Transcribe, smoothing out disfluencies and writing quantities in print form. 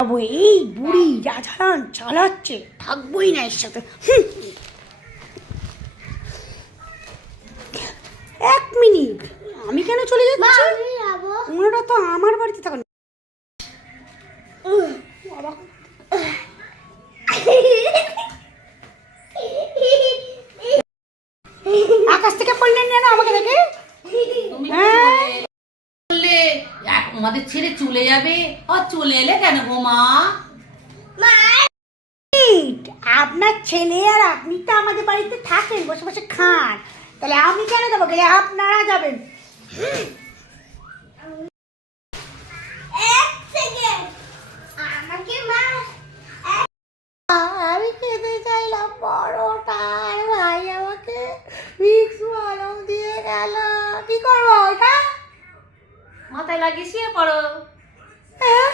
এই বুড়ি রাজারান চালাচ্ছে, থাকবোই না এর সাথে। 1 মিনিট, আমি কেন চলে যাচ্ছি? ওনারা তো আমার বাড়িতে থাকেন। আকাশ থেকে পড়লেন না আমাকে দেখে? আমাদের ছেড়ে চলে যাবে, আর চলে এলে কেন গো মা? আপনার ছেলে আর আপনি তো আমাদের বাড়িতে থাকেন, বসে বসে খান, তাহলে আমি কেন যাবো? গেলে আপনারা যাবেন। আমি খেতে চাইলাম পরোটা, ভাই আমাকে মিক্স আলু দিয়ে গেল। কি করবো ওটা? মাথায় লাগিয়ে শুয়ে পড়ো। হ্যাঁ